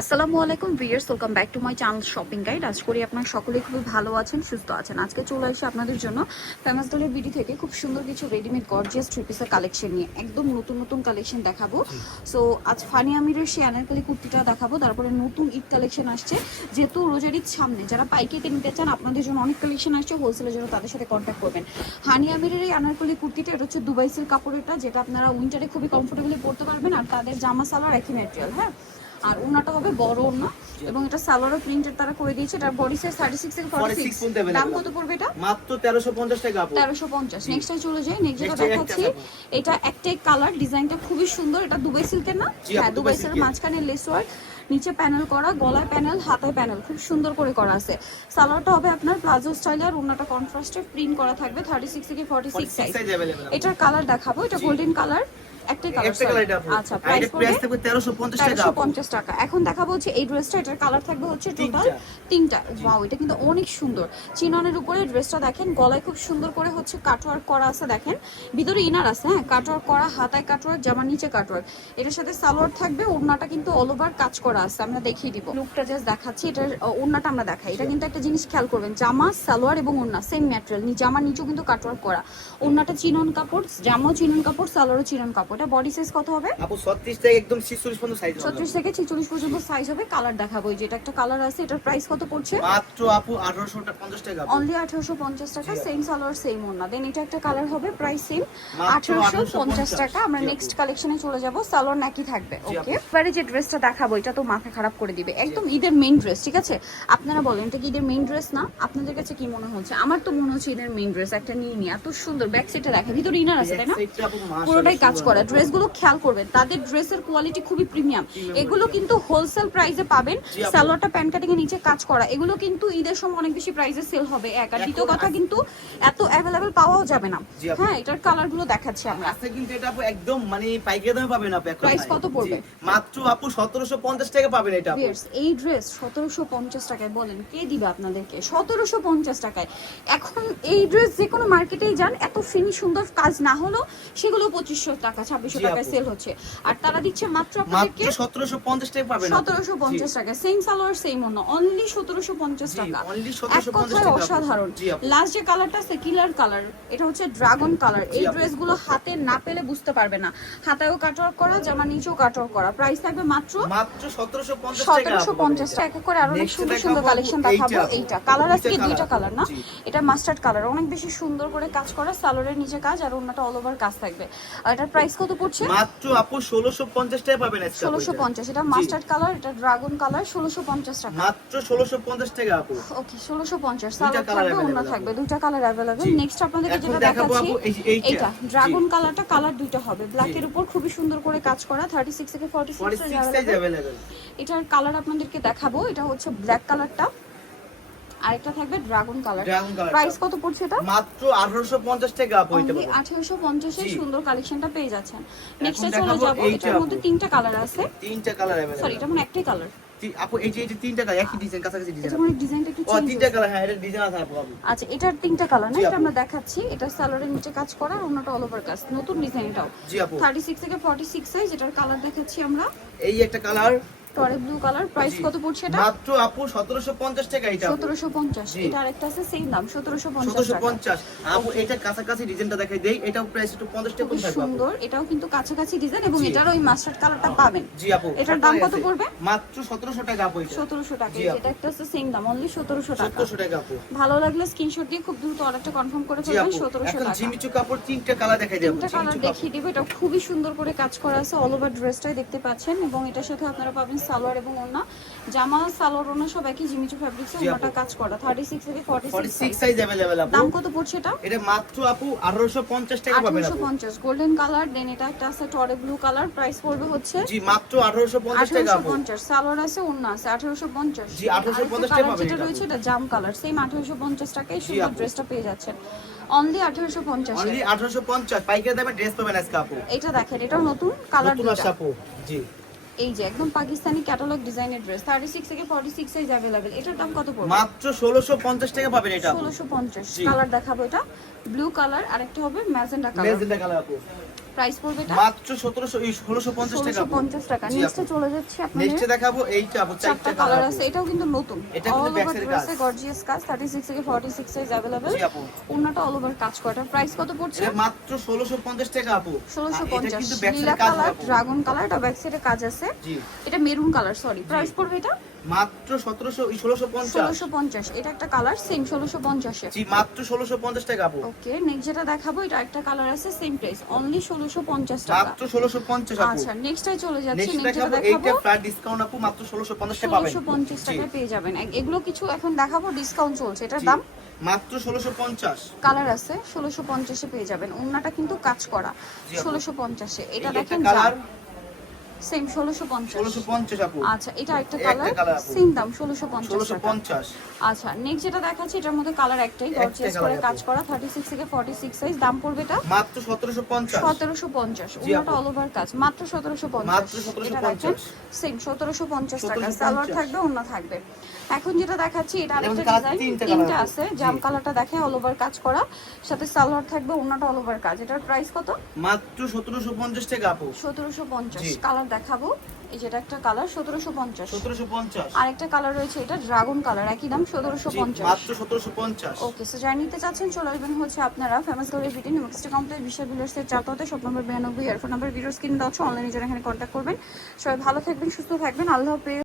আসসালামু আলাইকুম viewers welcome back to my channel shopping guide আজ করি আপনারা সকলেই খুবই ভালো আছেন সুস্থ আছেন। আজকে চলে এসে আপনাদের জন্য ফেমাস দলের বিডি থেকে খুব সুন্দর কিছু রেডিমেড গর্জিয়াস থ্রি পিসের কালেকশন নিয়ে। একদম নতুন নতুন কালেকশন দেখাবো। সো আজ ফানি আমিরের সেই আনারকালি কুর্তিটা দেখাবো। তারপরে নতুন ঈদ কালেকশন আসছে। যেহেতু রোজার ঈদ সামনে যারা পাইকারিতে নিতে চান আপনাদের জন্য অনেক কালেকশন আসছে। হোলসেলের জন্য তাদের সাথে কন্ট্যাক্ট করবেন। হানি আমিরের এই আনারকলি কুর্তিটা এটা হচ্ছে দুবাই সিল্ক কাপড়েরটা যেটা আপনারা উইন্টারে খুবই কমফোর্টেবলি পরতে পারবেন। আর তাদের জামা সালোয়ার একই ম্যাটেরিয়াল হ্যাঁ? আর ওনাটা হবে বড় ওনা এবং এটা সালোয়ার প্রিন্টেড তারা করে দিয়েছে। এটার বডি সাইজ থার্টি সিক্স থেকে ফর্টি 46 সিক্স দাম কত পড়বে এটা? মাত্র তেরোশো পঞ্চাশ টাকা আপু। তেরোশো পঞ্চাশ। নেক্সট চলে যাই নেক্সট যেটা দেখাচ্ছি। এটা একটাই কালার ডিজাইনটা খুবই সুন্দর। এটা দুবাই সিল্কের না? হ্যাঁ দুবাই সিল্কের। মাঝখানে লেস ওয়ার্ক নিচে প্যানেল করা গলায় প্যানেল হাতায় প্যানেল খুব সুন্দর করে করা আছে। সালোয়ারটা হবে আপনার প্লাজো স্টাইল আর ওনাটা কন্ট্রাস্টের প্রিন্ট করা থাকবে থার্টি সিক্স থেকে ফর্টি সিক্স সাইজ সাইজ এটার কালার দেখাবো এটা গোল্ডেন কালার একটাই কালার আচ্ছা প্রাইস প্রাইস থাকবে তেরোশো পঞ্চাশ টাকা এখন দেখাবো হচ্ছে এই ড্রেসটা এটার কালার থাকবে হচ্ছে টোটাল তিনটা। ওয়াও এটা কিন্তু অনেক সুন্দর। চিননের উপরে ড্রেসটা দেখেন গলায় খুব সুন্দর করে হচ্ছে কাটওয়ার্ক করা আছে দেখেন। ভিতরে ইনার আছে হ্যাঁ? কাটওয়ার্ক করা হাতায় কাটওয়ার্ক জামার নিচে কাটওয়ার্ক এটার সাথে সালোয়ার থাকবে ওড়নাটা কিন্তু অল ওভার কাজ করা আছে আমরা দেখিয়ে দিব। লুকটা জাস্ট দেখাচ্ছি এটার ওড়নাটা আমরা দেখাই। এটা কিন্তু একটা জিনিস খেয়াল করবেন জামা সালোয়ার এবং ওড়না সেম ম্যাটেরিয়াল জামার নিচেও কিন্তু কাটওয়ার্ক করা। ওড়নাটা চিনন কাপড় জামাও চিনন কাপড় সালোয়ারও চিনন কাপড়। এটা বডি সাইজ কত হবে? আপু ছত্রিশ থেকে একদম ছিচল্লিশ পর্যন্ত সাইজ ছত্রিশ থেকে ছেচল্লিশ পর্যন্ত সাইজ হবে কালার দেখাবো। এই যে এটা একটা কালার আছে এটার প্রাইস কত পড়ছে? মাত্র আপু আঠারোশো পঞ্চাশ টাকা অনলি আঠারোশো পঞ্চাশ টাকা সেম সালোয়ার সেম ওনা দেন এটা একটা কালার হবে প্রাইস সেম মাত্র আঠারোশো পঞ্চাশ। 1850 টাকা। আমরা নেক্সট কালেকশনে চলে যাব। সালোয়ার নাকি থাকবে ওকে এবারে যে ড্রেসটা দেখাবো এটা তো মাথা খারাপ করে দিবে। একদম ঈদের মেইন ড্রেস ঠিক আছে? আপনারা বলেন এটা কি ঈদের মেইন ড্রেস না? আপনাদের কাছে কি মনে হচ্ছে? আমার তো মনে হচ্ছে ঈদের মেইন ড্রেস একটা নিয়ে নিয়ে এত সুন্দর ব্যাক সাইডটা দেখে ভিতরে ইনার আছে তাই না? পুরোটাই কাজ। করা। ড্রেসগুলো খেয়াল করবেন তাদের ড্রেসের কোয়ালিটি খুবই প্রিমিয়াম এগুলো কিন্তু হোলসেল প্রাইসে পাবেন। সালোয়ারটা প্যান্ট কাটিং এর নিচে কাজ করা। এগুলো কিন্তু ঈদের সময় অনেক বেশি প্রাইসে সেল হবে। এক আর দ্বিতীয় কথা কিন্তু এত অ্যাভেলেবেল পাওয়াও যাবে না। হ্যাঁ এটার কালারগুলো দেখাচ্ছি আমরা। আজকে কিন্তু এটা আপু একদম মানে পাইকারি দামে পাবেন আপু এখন। Price কত পড়বে? মাত্র আপু সতেরোশো পঞ্চাশ টাকা পাবেন এটা আপু। Viewers, এই ড্রেস সতেরোশো পঞ্চাশ টাকায় বলেন কে দিবে আপনাদেরকে? সতেরোশো পঞ্চাশ টাকায়। এখন এই ড্রেস যে কোনো মার্কেটেই যান এত ফিনি সুন্দর কাজ না হলেও সেগুলো পঁচিশশো টাকা। ছাব্বিশশো টাকায় সেল হচ্ছে। আর তারা দিচ্ছে মাত্র আপনাদেরকে সতেরোশো পঞ্চাশ টাকা পাবেন সতেরোশো পঞ্চাশ টাকা সেম সালোয়ার সেম অন্য অনলি সতেরোশো পঞ্চাশ টাকা। এক কথায় অসাধারণ। লাস্ট যে কালারটা আছে কিলার কালার এটা হচ্ছে ড্রাগন কালার এই ড্রেসগুলো হাতে না পেলে বুঝতে পারবে না। হাতেও কাটওয়ার্ক করা জামা নিচেও কাটওয়ার্ক করা। প্রাইস থাকবে মাত্র মাত্র সতেরোশো পঞ্চাশ টাকা সতেরোশো পঞ্চাশ টাকা এক এক করে আরও অনেক সুন্দর সুন্দর কালেকশন দেখাবো এইটা। কালার আছে কি? দুইটা দুইটা কালার না? এটা মাস্টার্ড কালার অনেক বেশি সুন্দর করে কাজ করা। সালোয়ারের নিচে কাজ আর অন্যটা অল ওভার কাজ থাকবে। আর এটার প্রাইস কত পড়ছে মাত্র আপু ষোলোশো পঞ্চাশ টাকা পাবেন আজকে আপু ষোলোশো এটা। পঞ্চাশ এটা জি। মাস্টার্ড কালার এটা ড্রাগন কালার ষোলোশো পঞ্চাশ টাকা মাত্র ষোলোশো পঞ্চাশ টাকা আপু ওকে ষোলোশো পঞ্চাশ দুইটা সালোয়ার colour থাকবে অন্য available থাকবে দুইটা কালার অ্যাভেলেবেল জি। নেক্সট আপনাদেরকে এখন যেটা দেখাবো দেখাচ্ছি আপু এই যে এইটা। এইটা জি। ড্রাগন কালারটা কালার দুইটা হবে ব্ল্যাকের উপর খুবই সুন্দর করে কাজ করা থার্টি সিক্স থেকে ফর্টি 46 সাইজ अवेलेबल এটার কালার আপনাদেরকে দেখাবো এটা হচ্ছে ব্ল্যাক কালারটা আরেকটা থাকবে dragon colour dragon colour price কত পড়ছে এটা মাত্র 1850 টাকা আপু এটা অনলি পাবেন। আঠারোশো পঞ্চাশের জি। সুন্দর কালেকশনটা পেয়ে যাচ্ছেন নেক্সটে চলে দেখাবো যাবো এইটা এটার মধ্যে আপু। তিনটা কালার আছে তিনটা কালার সরি अवेलेबल এটা মানে একটাই কালার আপু এই যে এই যে তিনটা কালার একই ডিজাইন কাছাকাছি ডিজাইন এটা মানে ডিজাইনটা একটু ও চেঞ্জ তিনটা কালার হ্যাঁ এটা ডিজাইন আছে আপু আপু। আচ্ছা এটার তিনটা কালার না জি, এটা আপু। আমরা দেখাচ্ছি এটা সালোয়ারের নিচে কাজ করা আর অন্যটা অল ওভার কাজ নতুন ডিজাইন এটাও জি আপু থার্টি সিক্স থেকে ফর্টি সিক্স সাইজ এটার কালার দেখাচ্ছি আমরা এই একটা কালার টরে ব্লু কালার প্রাইস কত পড়ছে এটা? মাত্র আপু 1750 টাকা এটা আপু। সতেরোশো পঞ্চাশ। জি। এটা আরেকটা আছে সেম দাম সতেরোশো পঞ্চাশ টাকা। 1750 আপু এটা কাছাকাছি ডিজাইনটা দেখাই দেই। এটাও প্রাইস একটু 50 টাকা খুবই কম থাকবে সুন্দর। এটাও কিন্তু কাছাকাছি ডিজাইন এবং এটার ওই মাস্টার্ড কালারটা পাবেন। জি আপু এটার দাম কত পড়বে? মাত্র 1700 টাকা আপু এটা। সতেরোশো টাকা। এটা একটা আছে সেম দাম অনলি সতেরোশো টাকা। 1700 টাকা আপু। ভালো লাগলে স্ক্রিনশট দিয়ে খুব দ্রুত অর্ডারটা কনফার্ম করে ফেলবেন আপু। সতেরোশো এখন টাকা। জিমিচু কাপড় তিনটা কালার দেখাই দেব তিনটা কালার দেখিয়ে দিব। এটা খুবই সুন্দর করে কাজ করা আছে অল ওভার ড্রেসটাই দেখতে পাচ্ছেন এবং এটার সাথে আপনারা পাবেন সালোয়ার এবং ওড়না জামা সালোয়ার ওড়না সব একই জিমিচু ফ্যাব্রিক্সে জি, আপু। ওড়নাটা কাজ করা থার্টি সিক্স থেকে ফর্টি 46 সিক্স সাইজ अवेलेबल আপু দাম কত পড়ছে এটা এটা মাত্র আপু 1850 টাকা পাবেন আঠারোশো আপু পঞ্চাশ গোল্ডেন কালার দেন এটা একটা আছে টরে ব্লু কালার প্রাইস পড়বে হচ্ছে জি মাত্র 1850 টাকা আঠারোশো আপু পঞ্চাশ সালোয়ার আছে ওড়না আছে আঠারোশো পঞ্চাশ জি, 1850 টাকা কালার পাবেন যেটা এটা। রয়েছে এটা জাম কালার সেম আঠারোশো পঞ্চাশ টাকায় সুন্দর আপু। ড্রেসটা পেয়ে যাচ্ছেন অনলি আঠারোশো পঞ্চাশ অনলি 1850 পাইকারি দামে ড্রেস পাবেন আজকে আপু এটা দেখেন এটাও নতুন কালার নতুন আসছে আপু জি এই যে একদম পাকিস্তানি ক্যাটালগ ডিজাইনের ড্রেস থার্টি সিক্স থেকে ফর্টি সিক্স সাইজ अवेलेबल এটার দাম কত পড়বে? মাত্র 1650 টাকা পাবেন এটা আপু। ষোলোশো পঞ্চাশ। জি। কালার দেখাবো এটা। ব্লু কালার আরেকটা হবে ম্যাজেন্ডা কালার মেজেন্টা কালার আপু। প্রাইস পড়বে এটা মাত্র সতেরোশো এই ষোলোশো পঞ্চাশ টাকা ষোলোশো পঞ্চাশ টাকা জি, নেক্সটে আপু। চলে যাচ্ছে আপনাদের নেক্সটে দেখাবো এইটা আপু চারটা চারটা কালার কালার আছে এটাও কিন্তু নতুন এটা কিন্তু অল back ওভার side এর ড্রেসে কাজ। গর্জিয়াস কাজ 36 থেকে 46 সাইজ अवेलेबल জি আপু ওন্নাটা অল ওভার কাজ করা প্রাইস কত পড়ছে এটা মাত্র ষোলোশো পঞ্চাশ টাকা আপু ষোলোশো এটা পঞ্চাশ কিন্তু ব্যাক নীলা সাইডে কাজ কালার হবে আপু। ড্রাগন কালার এটা ব্যাক সাইডে কাজ আছে জি এটা মেরুন কালার সরি প্রাইস পড়বে এটা মাত্র সতেরোশো ষোলোশো পঞ্চাশ। ষোলোশো পঞ্চাশ। এটা একটা কালার সেম ষোলোশো পঞ্চাশে। জি মাত্র ষোলোশো পঞ্চাশ টাকা আপু। ওকে নেক্সট যেটা দেখাবো এটা একটা কালার আছে সেম প্রাইস অনলি ষোলোশো পঞ্চাশ টাকা। মাত্র ষোলোশো পঞ্চাশ আপু। আচ্ছা নেক্সটে চলে যাচ্ছি নেক্সট যেটা দেখাবো এইটা ফ্ল্যাট ডিসকাউন্ট আপু মাত্র ষোলোশো পঞ্চাশ টাকা পাবেন। ষোলোশো পঞ্চাশ জি, টাকায় পেয়ে যাবেন। এগুলো কিছু এখন দেখাবো ডিসকাউন্ট চলছে। এটার দাম? মাত্র ষোলোশো পঞ্চাশ। কালার আছে ষোলোশো পঞ্চাশে পেয়ে যাবেন। ওন্নাটা কিন্তু কাজ করা। জি আপু। ষোলোশো পঞ্চাশে। এটা এটা দেখেন কালার সেম ষোলোশো পঞ্চাশ। ষোলোশো পঞ্চাশ আপু। আচ্ছা এটা একটা কালার সেম দাম ষোলোশো পঞ্চাশ ষোলোশো টাকা পঞ্চাশ। আচ্ছা নেক্সট যেটা দেখাচ্ছি এটার মধ্যে কালার একটাই গর্জিয়াস করে কাজ করা থার্টি সিক্স থেকে ফর্টি সিক্স সাইজ দাম পড়বে এটা? মাত্র সতেরোশো পঞ্চাশ। সতেরোশো পঞ্চাশ জি ওনাটা আপু। অল ওভার কাজ মাত্র সতেরোশো পঞ্চাশ। মাত্র 1750 সেম সতেরোশো পঞ্চাশ টাকা। সালোয়ার থাকবে অন্য থাকবে। এখন যেটা দেখাচ্ছি এটা আরেকটা ডিজাইন তিনটা আছে। জাম কালারটা দেখে অল ওভার কাজ করা। সাথে সালোয়ার থাকবে অন্যটা অল ওভার কাজ। এটার প্রাইস কত? মাত্র সতেরোশো পঞ্চাশ টাকা আপু। সতেরোশো পঞ্চাশ জি। কালার দেখাবো। এই যেটা একটা কালার সতেরোশো পঞ্চাশ। সতেরোশো পঞ্চাশ। আর একটা কালার রয়েছে এটা ড্রাগন কালার একই দাম সতেরোশো পঞ্চাশ। মাত্র সতেরোশো পঞ্চাশ। ওকে সো যারা নিতে চাচ্ছেন চলে আসবেন হচ্ছে আপনারা ফেমাস গলের বিটি নিউক্সটি কমপ্লেক্স বিশাল চার চারটাতে শপ নম্বর বিরানব্বই এয়ারফোন নাম্বার ভিডিও স্ক্রিন দেওয়া অনলাইনে যারা এখানে কন্ট্যাক্ট করবেন। সবাই ভালো থাকবেন সুস্থ থাকবেন আল্লাহ হাফেজ।